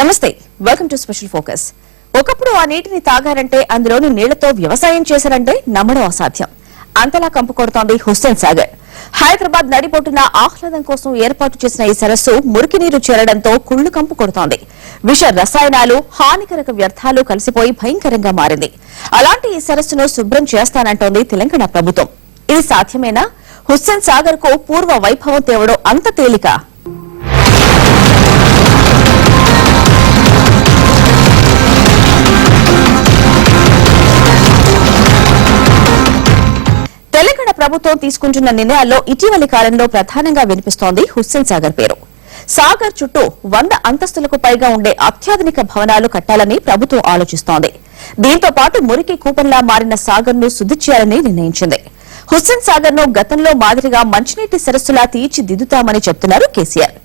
నమస్తే, welcome to special focus. ఒకప్పుడు ఆ నీటిని తాగారంటే అందులోని నీళ్లతో వ్యవసాయం చేశారంటే నమ్మడం అసాధ్యం. అంతలా కంపు కొడుతోంది హుస్సేన్ సాగర్. హైదరాబాద్ నడిబొట్టున ఆహ్లాదం కోసం ఏర్పాటు చేసిన ఈ సరస్సు మురికి నీరు చేరడంతో కుళ్లు కంపు కొడుతోంది. విష రసాయనాలు, హానికరక వ్యర్థాలు కలిసిపోయి భయంకరంగా మారింది. అలాంటి ఈ సరస్సును శుభ్రం చేస్తానంటోంది తెలంగాణ ప్రభుత్వం. ఇది సాధ్యమేనా? హుస్సేన్ సాగర్ కు పూర్వ వైభవం తేవడం అంత తేలిక? తెలంగాణ ప్రభుత్వం తీసుకుంటున్న నిర్ణయాల్లో ఇటీవలి కాలంలో ప్రధానంగా వినిపిస్తోంది హుస్సేన్ సాగర్ పేరు. సాగర్ చుట్టూ 100 అంతస్తులకు పైగా ఉండే అత్యాధునిక భవనాలు కట్టాలని ప్రభుత్వం ఆలోచిస్తోంది. దీంతో పాటు మురికి కూపంలా మారిన సాగర్ ను శుద్ది చేయాలని నిర్ణయించింది. హుస్సేన్ సాగర్ ను గతంలో మాదిరిగా మంచినీటి సరస్సులా తీర్చిదిద్దుతామని చెప్తున్నారు కేసీఆర్.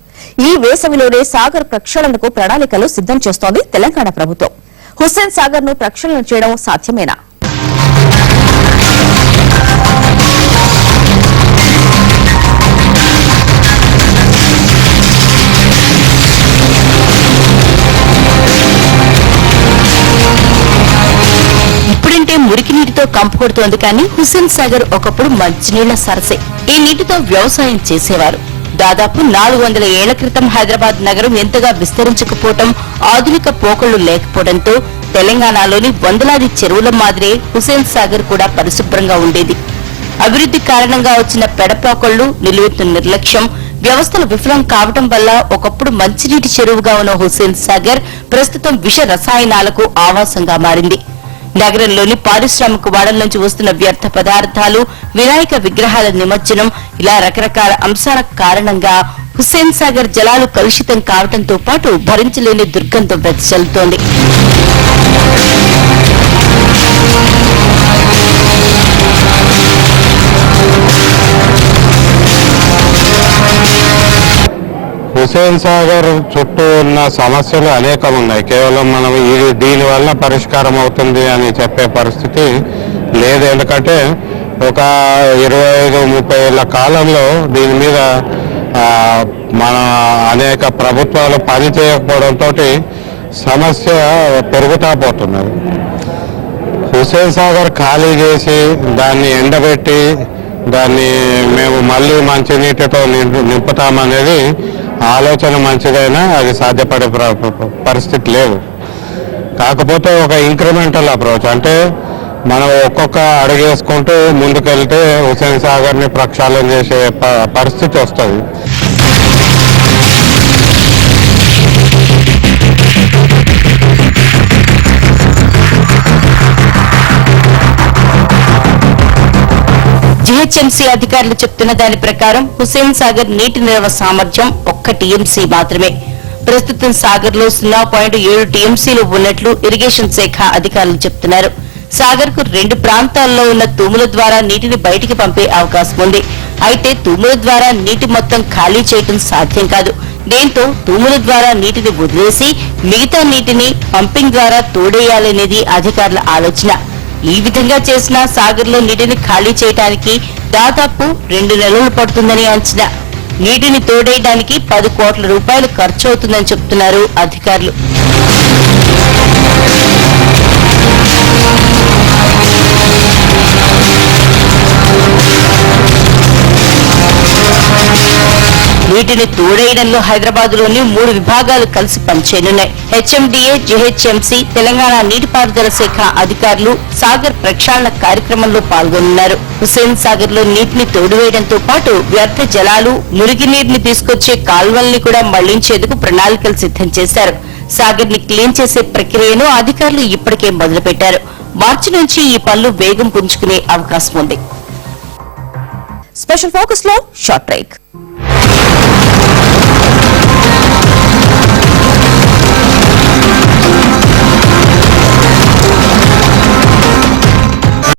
ఈ వేసవిలోనే సాగర్ ప్రక్షాళనకు ప్రణాళికలు సిద్దం చేస్తోంది తెలంగాణ ప్రభుత్వం. హుస్సేన్ సాగర్ ను ప్రక్షాళన చేయడం సాధ్యమేనా? మురికి నీటితో కంపు కొడుతోంది. కానీ హుస్సేన్ సాగర్ ఒకప్పుడు మంచినీళ్ల సరసే. ఈ నీటితో వ్యవసాయం చేసేవారు. దాదాపు 400 ఏళ్ల క్రితం హైదరాబాద్ నగరం ఎంతగా విస్తరించకపోవడం, ఆధునిక పోకళ్లు లేకపోవడంతో తెలంగాణలోని వందలాది చెరువుల మాదిరే హుస్సేన్ సాగర్ కూడా పరిశుభ్రంగా ఉండేది. అభివృద్ధి కారణంగా వచ్చిన పెడపోకళ్లు, నిలువెత్తు నిర్లక్ష్యం, వ్యవస్థలు విఫలం కావడం వల్ల ఒకప్పుడు మంచినీటి చెరువుగా ఉన్న హుస్సేన్ సాగర్ ప్రస్తుతం విష రసాయనాలకు ఆవాసంగా మారింది. నగరంలోని పారిశ్రామిక వాడల నుంచి వస్తున్న వ్యర్థ పదార్థాలు, వినాయక విగ్రహాల నిమజ్జనం, ఇలా రకరకాల అంశాల కారణంగా హుస్సేన్ సాగర్ జలాలు కలుషితం కావడంతో పాటు భరించలేని దుర్గంధం వెదజల్లుతోంది. హుస్సేన్ సాగర్ చుట్టూ ఉన్న సమస్యలు అనేకం ఉన్నాయి. కేవలం మనం దీని వల్ల పరిష్కారం అవుతుంది అని చెప్పే పరిస్థితి లేదు. ఎందుకంటే ఒక 25-30 ఏళ్ల కాలంలో దీని మీద మన అనేక ప్రభుత్వాలు పని చేయకపోవడంతో సమస్య పెరుగుతా పోతున్నది. హుస్సేన్ సాగర్ ఖాళీ చేసి దాన్ని ఎండబెట్టి దాన్ని మేము మళ్ళీ మంచినీటితో నింపుతామనేది ఆలోచన మంచిదైనా అది సాధ్యపడే పరిస్థితి లేదు. కాకపోతే ఒక ఇంక్రిమెంటల్ అప్రోచ్, అంటే మనం ఒక్కొక్క అడుగేసుకుంటూ ముందుకెళ్తే హుస్సేన్ సాగర్ని ప్రక్షాళన చేసే పరిస్థితి వస్తుంది. జీహెచ్ఎంసీ అధికారులు చెప్తున్న దాని ప్రకారం హుస్సేన్ సాగర్ నీటి నిల్వ సామర్థ్యం 1 టీఎంసీ మాత్రమే. ప్రస్తుతం సాగర్ లో 0.7 టీఎంసీలు ఉన్నట్లు ఇరిగేషన్ శాఖ అధికారులు చెప్తున్నారు. సాగర్ కు 2 ప్రాంతాల్లో ఉన్న తూముల ద్వారా నీటిని బయటికి పంపే అవకాశం ఉంది. అయితే తూముల ద్వారా నీటి మొత్తం ఖాళీ చేయడం సాధ్యం కాదు. దీంతో తూముల ద్వారా నీటిని వదిలేసి మిగతా నీటిని పంపింగ్ ద్వారా తోడేయాలనేది అధికారుల ఆలోచన. ఈ విధంగా చేసిన సాగర్ లో నీటిని ఖాళీ చేయడానికి దాదాపు 2 నెలలు పడుతుందని అంచనా. నీటిని తోడేయడానికి 10 కోట్ల రూపాయలు ఖర్చు అవుతుందని చెప్తున్నారు అధికారులు. నీటిని తోడేయడంలో హైదరాబాద్ లోని 3 విభాగాలు కలిసి పనిచేయనున్నాయి. హెచ్ఎండిఏ, జీహెచ్ఎంసీ, తెలంగాణ నీటిపారుదల శాఖ అధికారులు సాగర్ ప్రక్షాళన కార్యక్రమంలో పాల్గొనున్నారు. హుస్సేన్ సాగర్ లో నీటిని తోడివేయడంతో పాటు వ్యర్థ జలాలు, మురికి నీటిని తీసుకొచ్చే కాల్వల్ని కూడా మళ్లించేందుకు ప్రణాళికలు సిద్దం చేశారు. సాగర్ ని క్లీన్ చేసే ప్రక్రియను అధికారులు ఇప్పటికే మొదలుపెట్టారు. మార్చి నుంచి ఈ పనులు వేగం పుంజుకునే అవకాశం ఉంది. స్పెషల్ ఫోకస్ లో షార్ట్ బ్రేక్.